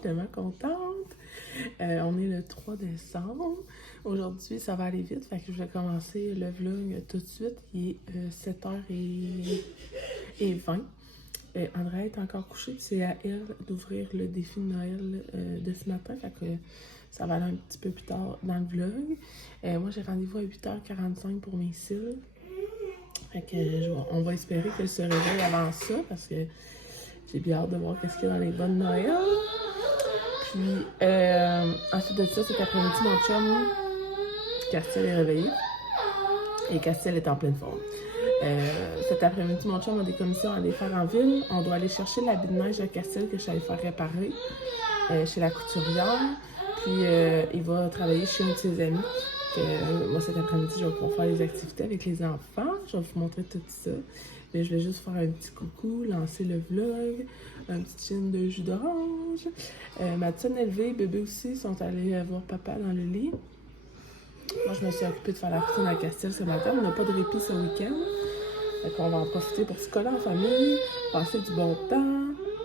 tellement contente. On est le 3 décembre. Aujourd'hui, ça va aller vite, fait que je vais commencer le vlog tout de suite. Il est 7h20. Andrea est encore couchée, c'est à elle d'ouvrir le défi de Noël de ce matin, fait que ça va aller un petit peu plus tard dans le vlog. Moi, j'ai rendez-vous à 8h45 pour mes cils. Fait que on va espérer qu'elle se réveille avant ça, parce que j'ai bien hâte de voir qu'est-ce qu'il y a dans les bonnes Noël. Puis, ensuite de ça, cet après-midi, mon chum, Castel, est réveillé. Et Castel est en pleine forme. Cet après-midi, mon chum a des commissions à aller faire en ville. On doit aller chercher l'habit de neige de Castel que je suis allée faire réparer chez la couturière. Puis, il va travailler chez un de ses amis. Moi, cet après-midi, je vais pouvoir faire les activités avec les enfants. Je vais vous montrer tout ça. Mais je vais juste faire un petit coucou, lancer le vlog, un petit chine de jus d'orange. Ma petite élevée, bébé aussi, sont allés voir papa dans le lit. Moi, je me suis occupée de faire la routine à Castel ce matin. On n'a pas de répit ce week-end. Donc, on va en profiter pour se coller en famille, passer du bon temps.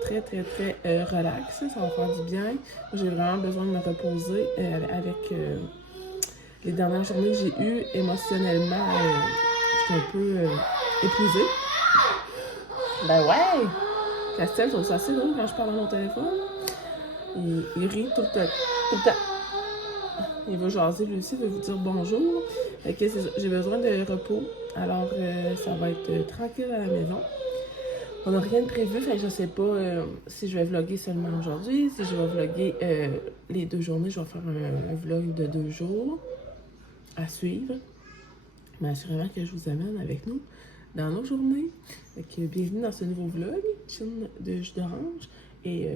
Très, très, très relax. Ça va faire du bien. J'ai vraiment besoin de me reposer avec les dernières journées que j'ai eues. Émotionnellement, je suis un peu épuisée. Ben ouais! Castel trouve ça assez drôle quand je parle à mon téléphone. Il rit tout le temps. Tout le temps. Il veut jaser lui aussi, il veut vous dire bonjour. Fait que j'ai besoin de repos. Alors, ça va être tranquille à la maison. On n'a rien de prévu, fait que je sais pas si je vais vlogger seulement aujourd'hui, si je vais vlogger les 2 journées. Je vais faire un vlog de 2 jours à suivre. Mais assurément que je vous amène avec nous dans nos journées. Fait que bienvenue dans ce nouveau vlog, chine de jus d'orange. Et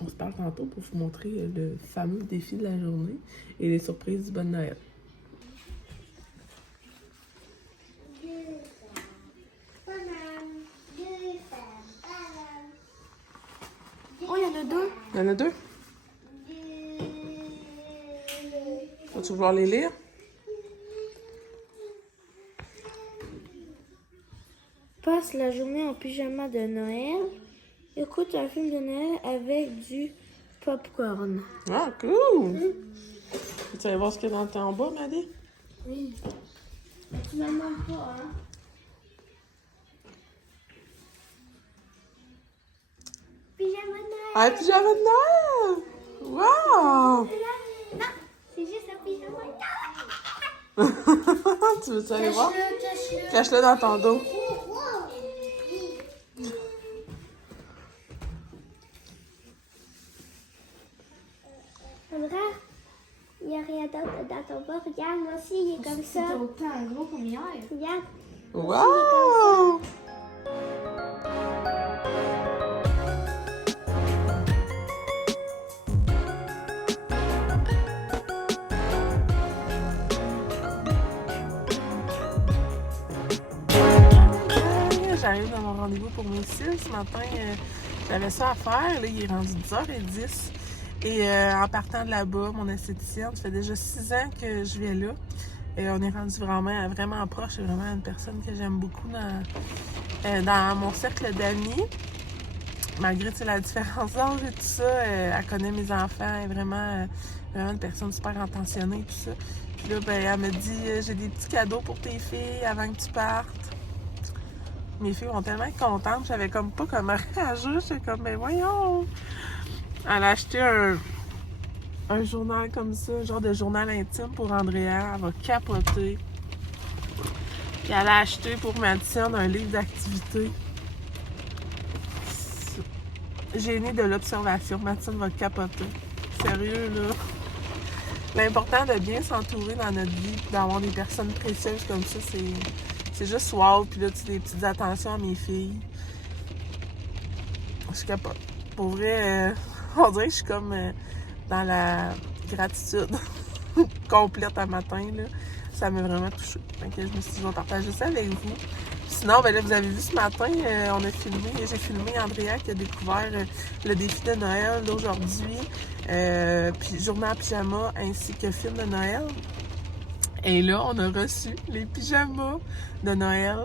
on se parle tantôt pour vous montrer le fameux défi de la journée et les surprises du Bon Noël. Oh, il y en a 2. Il y en a 2? Vas-tu vouloir les lire? Passe la journée en pyjama de Noël. Écoute un film de Noël avec du popcorn. Ah, cool! Tu vas voir ce qu'il y a dans le temps en bas, Maddy? Oui. Tu m'en manques pas, hein? Pyjama de Noël. Ah, pyjama de Noël! Wow! Non, c'est juste un pyjama de Noël. Tu veux aller voir? Cache-le. Cache-le dans ton dos. Andrea, il n'y a rien d'autre dans ton bas. Regarde, moi aussi, il est comme ça. C'est autant gros comme hier. Regarde. Wow! J'arrive dans mon rendez-vous pour mes cils. Ce matin, j'avais ça à faire. Là, il est rendu 10h10. Et en partant de là-bas, mon esthéticienne, ça fait déjà 6 ans que je vais là. Et on est rendu vraiment proche. C'est vraiment une personne que j'aime beaucoup dans mon cercle d'amis. Malgré la différence d'âge et tout ça, elle connaît mes enfants. Elle est vraiment une personne super intentionnée et tout ça. Puis là, ben, elle me dit j'ai des petits cadeaux pour tes filles avant que tu partes. Mes filles vont tellement être contentes. J'avais comme pas comment réagir. J'étais comme, ben voyons. Elle a acheté un journal comme ça, un genre de journal intime pour Andrea. Elle va capoter. Puis elle a acheté pour Mathilde un livre d'activité. Génie de l'observation. Mathilde va capoter. Sérieux, là. L'important de bien s'entourer dans notre vie, d'avoir des personnes précieuses comme ça, c'est juste wow. Puis là, tu sais, des petites attentions à mes filles. Je capote. Pour vrai, on dirait que je suis comme dans la gratitude complète à matin, là. Ça m'a vraiment touchée. Donc, je me suis dit, je vais partager ça avec vous. Sinon, ben là, vous avez vu ce matin, j'ai filmé Andrea qui a découvert le défi de Noël d'aujourd'hui, puis journée en pyjama, ainsi que film de Noël. Et là, on a reçu les pyjamas de Noël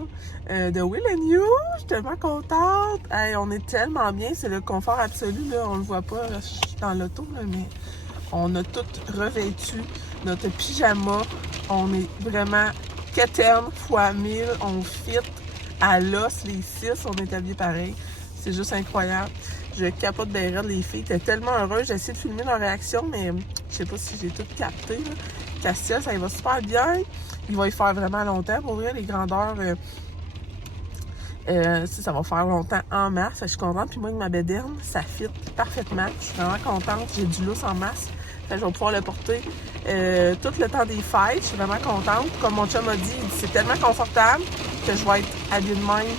de Will & You. Je suis tellement contente. Hey, on est tellement bien. C'est le confort absolu. Là. On le voit pas là, je suis dans l'auto, mais on a tout revêtu notre pyjama. On est vraiment quétaine fois 1000. On fit à l'os les 6. On est habillés pareil. C'est juste incroyable. Je capote derrière les filles. J'étais tellement heureuse. J'ai essayé de filmer leur réaction, mais je sais pas si j'ai tout capté. Là. Castiel, ça y va super bien. Il va y faire vraiment longtemps. Pour vrai, les grandeurs, ça va faire longtemps en masse. Je suis contente. Puis moi, avec ma bédaine, ça fit parfaitement. Je suis vraiment contente. J'ai du lousse en masse. Je vais pouvoir le porter tout le temps des fêtes. Je suis vraiment contente. Comme mon chum m'a dit, c'est tellement confortable que je vais être habillée de même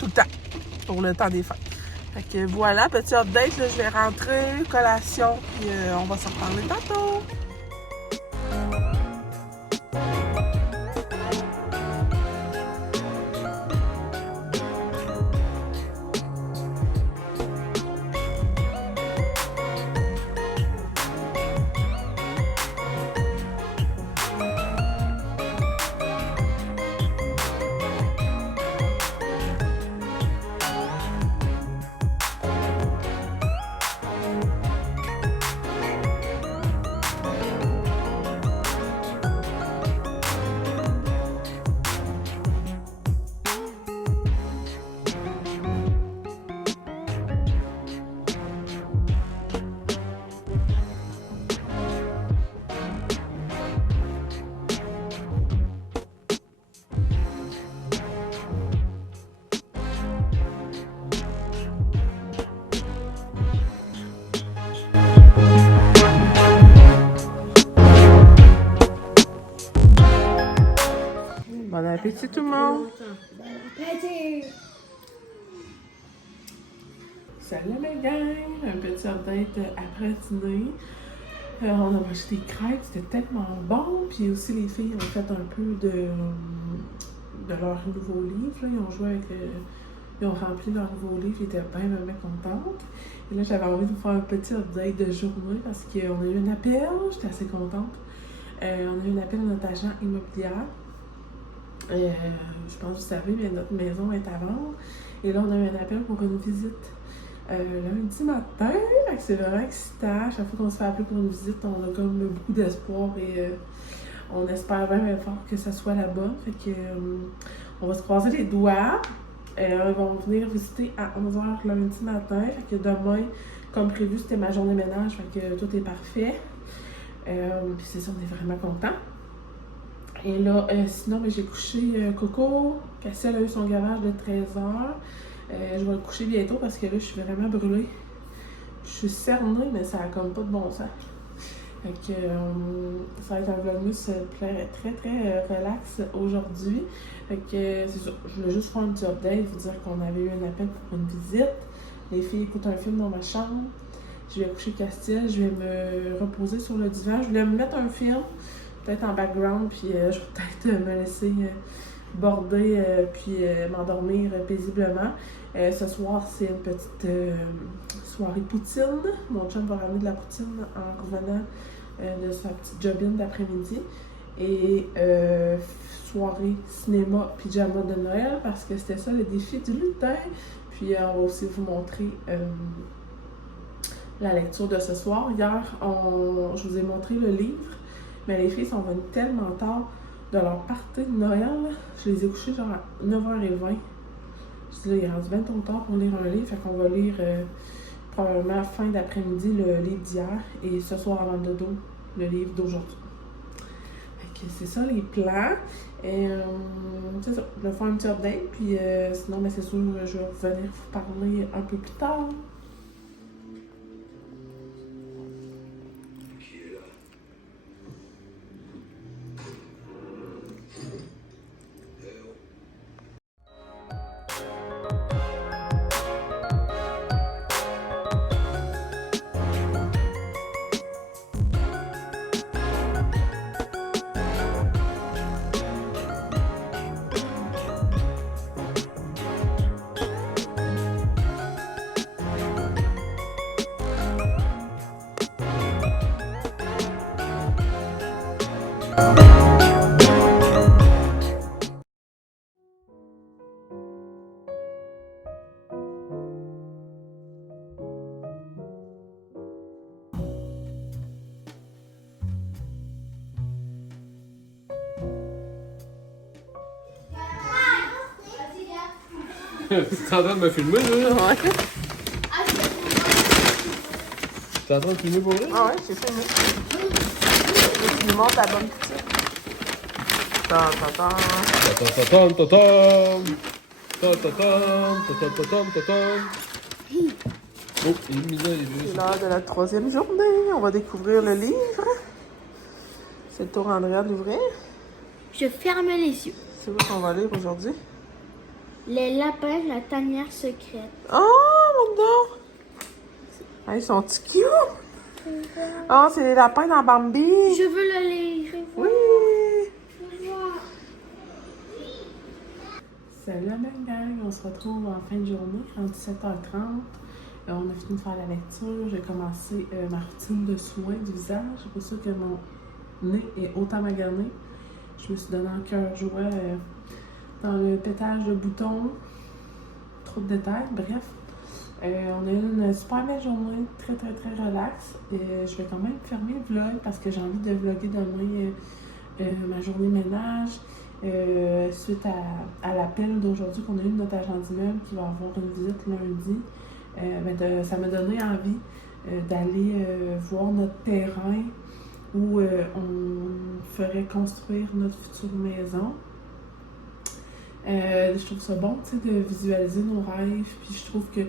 tout le temps pour le temps des fêtes. Fait que voilà, petit update. Là, je vais rentrer, collation, puis on va se reparler tantôt. Bon appétit tout le monde! Salut mes gang! Un petit update après dîner. On a mangé des crêpes, c'était tellement bon. Puis aussi les filles ont fait un peu de leur nouveau livre. Là. Ils ont joué avec ils ont rempli leur nouveau livre, ils étaient bien contentes. Et là j'avais envie de vous faire un petit update de journée parce qu'on a eu un appel, j'étais assez contente. On a eu un appel de notre agent immobilier. Je pense que vous savez, mais notre maison est à vendre. Et là, on a eu un appel pour une visite lundi matin. C'est vraiment excitant. Chaque fois qu'on se fait appeler pour une visite, on a comme beaucoup d'espoir et on espère bien fort que ça soit la bonne. Fait que on va se croiser les doigts. Ils vont venir visiter à 11h lundi matin. Fait que demain, comme prévu, c'était ma journée ménage. Fait que tout est parfait. Puis c'est ça, on est vraiment contents. Et là, sinon, j'ai couché Coco. Cassiel a eu son gavage de 13h. Je vais le coucher bientôt parce que là, je suis vraiment brûlée. Je suis cernée, mais ça n'a comme pas de bon sens. Fait que ça va être un vlogmas très relax aujourd'hui. Fait que c'est ça. Je voulais juste faire un petit update, vous dire qu'on avait eu un appel pour une visite. Les filles écoutent un film dans ma chambre. Je vais coucher Castiel, je vais me reposer sur le divan. Je voulais me mettre un film, peut-être en background, puis je vais peut-être me laisser border, puis m'endormir paisiblement. Ce soir, c'est une petite soirée poutine. Mon chum va ramener de la poutine en revenant de sa petite jobine d'après-midi. Et soirée cinéma pyjama de Noël, parce que c'était ça le défi du lutin. Puis on va aussi vous montrer la lecture de ce soir. Hier, je vous ai montré le livre, mais les filles sont venues tellement tard de leur party de Noël. Je les ai couchées genre à 9h20. Je dis là, il est rendu bien trop tard pour lire un livre, fait qu'on va lire probablement fin d'après-midi le livre d'hier et ce soir avant le dodo, le livre d'aujourd'hui. Fait que c'est ça les plans. Et c'est ça, je vais faire un petit update, puis sinon, mais c'est sûr, je vais revenir vous parler un peu plus tard. T'es en train de me filmer, là? Ouais. T'es en train de filmer pour vrai? Ah ouais, j'ai filmé. Tu nous montres la bonne petite. Ta ta ta. Ta-ta-ta-tam, ta-tam. Ta-ta-tam, ta-ta-ta-tam, ta-tam. Oh, il est mis là, il est C'est juste. l'heure de la 3e journée. On va découvrir le livre. C'est le tour à Andrea de l'ouvrir. Je ferme les yeux. C'est quoi qu'on va lire aujourd'hui? Les lapins de la tanière secrète. Oh, mon Dieu! Ah, ils sont cute! Oh, c'est les lapins dans Bambi! Je veux le lire. Oui! Je veux voir. Salut la belle gang! On se retrouve en fin de journée, en 17h30. On a fini de faire la lecture. J'ai commencé ma routine de soins du visage. C'est pour ça que mon nez est autant magané. Je me suis donné un cœur joie dans le pétage de boutons. Trop de détails, bref. On a eu une super belle journée, très très très relax. Je vais quand même fermer le vlog parce que j'ai envie de vlogger demain ma journée ménage. Suite à l'appel d'aujourd'hui qu'on a eu de notre agent d'immeuble qui va avoir une visite lundi. Ça m'a donné envie d'aller voir notre terrain où on ferait construire notre future maison. Je trouve ça bon, tu sais, de visualiser nos rêves, puis je trouve que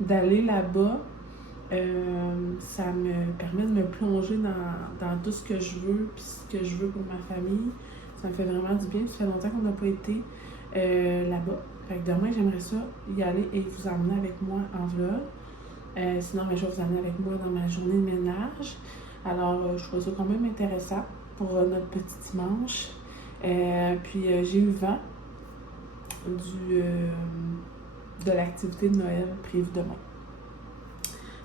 d'aller là-bas, ça me permet de me plonger dans tout ce que je veux, puis ce que je veux pour ma famille. Ça me fait vraiment du bien. Ça fait longtemps qu'on n'a pas été là-bas. Fait que demain, j'aimerais ça y aller et vous emmener avec moi en vlog. Sinon, je vais vous emmener avec moi dans ma journée de ménage. Alors, je trouve ça quand même intéressant pour notre petit dimanche. Puis, j'ai eu vent de l'activité de Noël prévue demain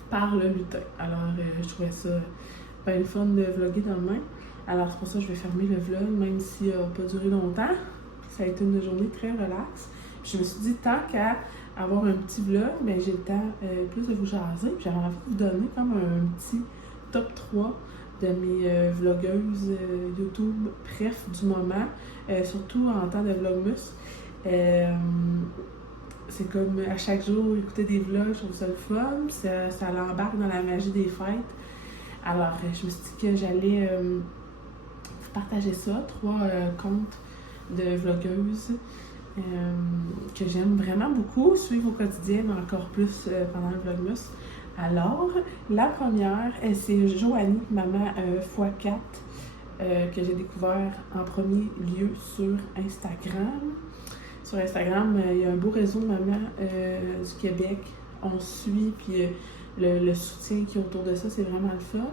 par le lutin. Alors, je trouvais ça bien le fun de vlogger demain. Alors, c'est pour ça que je vais fermer le vlog, même s'il n'a pas duré longtemps. Ça a été une journée très relaxe. Puis je me suis dit, tant qu'à avoir un petit vlog, mais j'ai le temps plus de vous jaser. Puis j'avais envie de vous donner comme un petit top 3 de mes vlogueuses YouTube, bref, du moment. Surtout en temps de vlogmas. C'est comme à chaque jour écouter des vlogs, je trouve ça le fun, ça l'embarque dans la magie des fêtes. Alors je me suis dit que j'allais vous partager ça, 3 comptes de vlogueuses que j'aime vraiment beaucoup, suivre au quotidien, mais encore plus pendant le vlogmas. Alors, la première, c'est Joanie, maman x4, que j'ai découvert en premier lieu sur Instagram. Sur Instagram, il y a un beau réseau de mamans du Québec. On suit, puis le soutien qui est autour de ça, c'est vraiment le fun.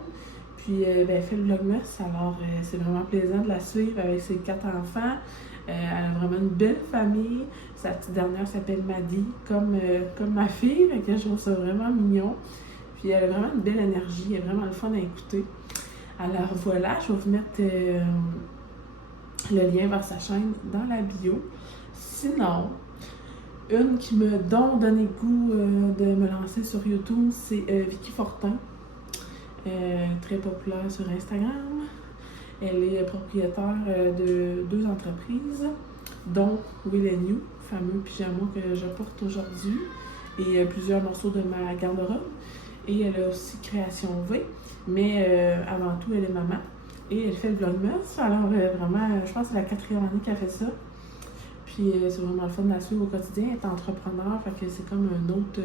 Puis, elle fait le vlogmas, alors c'est vraiment plaisant de la suivre avec ses 4 enfants. Elle a vraiment une belle famille. Sa petite dernière s'appelle Maddy, comme ma fille, donc je trouve ça vraiment mignon. Puis, elle a vraiment une belle énergie, elle est vraiment le fun à écouter. Alors voilà, je vais vous mettre le lien vers sa chaîne dans la bio. Sinon, une qui me donné le goût de me lancer sur YouTube, c'est Vicky Fortin, très populaire sur Instagram. Elle est propriétaire de 2 entreprises, dont Will & You, fameux pyjama que je porte aujourd'hui, et plusieurs morceaux de ma garde-robe. Et elle a aussi Création V, mais avant tout, elle est maman. Et elle fait le vlogmas, alors vraiment, je pense que c'est la 4e année qu'elle fait ça. Puis c'est vraiment le fun de la suivre au quotidien. Elle est entrepreneur, fait que c'est comme un autre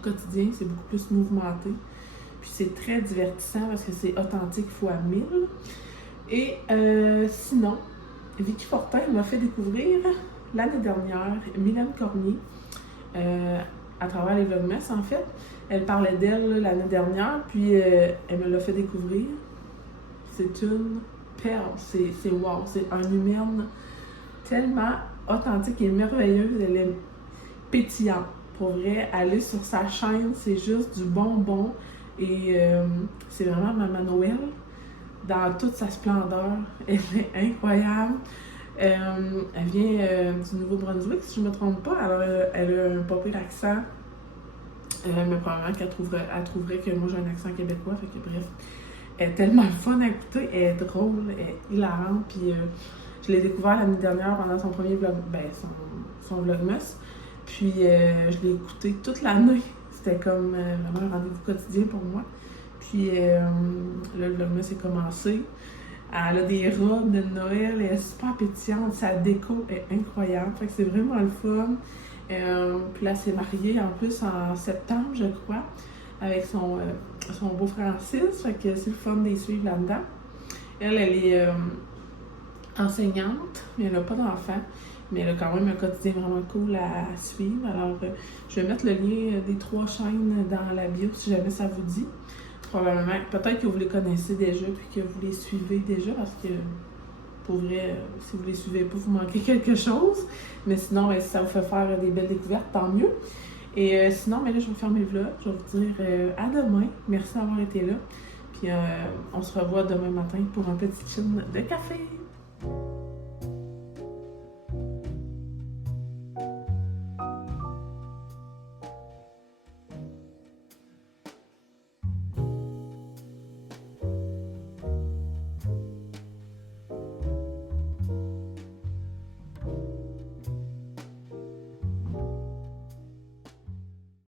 quotidien, c'est beaucoup plus mouvementé. Puis c'est très divertissant parce que c'est authentique fois 1000. Et sinon, Vicky Fortin m'a fait découvrir l'année dernière Mylène Cormier à travers les vlogmas en fait. Elle parlait d'elle l'année dernière, puis elle me l'a fait découvrir. C'est une perle, c'est wow, c'est un humaine tellement authentique et merveilleuse, elle est pétillante. Pour vrai, aller sur sa chaîne, c'est juste du bonbon. Et c'est vraiment Maman Noël dans toute sa splendeur. Elle est incroyable. Elle vient du Nouveau-Brunswick, si je ne me trompe pas. Alors, elle a un pas pire accent. Mais probablement qu'elle trouverait que moi j'ai un accent québécois. Fait que bref, elle est tellement fun à écouter. Elle est drôle, elle est hilarante. Puis je Je l'ai découvert l'année dernière pendant son premier vlog, son vlogmas. Puis je l'ai écouté toute l'année. C'était comme vraiment un rendez-vous quotidien pour moi. Puis là, le vlogmas est commencé. Elle a des robes de Noël, elle est super pétillante, sa déco est incroyable. Fait que c'est vraiment le fun. Puis là, elle s'est mariée en plus en septembre, je crois, avec son beau Francis. Fait que c'est le fun de les suivre là-dedans. Elle est enseignante, mais elle n'a pas d'enfant. Mais elle a quand même un quotidien vraiment cool à suivre. Alors, je vais mettre le lien des 3 chaînes dans la bio si jamais ça vous dit. Probablement, peut-être que vous les connaissez déjà puis que vous les suivez déjà parce que, pour vrai, si vous les suivez pas, vous manquez quelque chose. Mais sinon, si ça vous fait faire des belles découvertes, tant mieux. Et sinon, là, je vais fermer le vlog. Je vais vous dire à demain. Merci d'avoir été là. Puis, on se revoit demain matin pour un petit chin de café.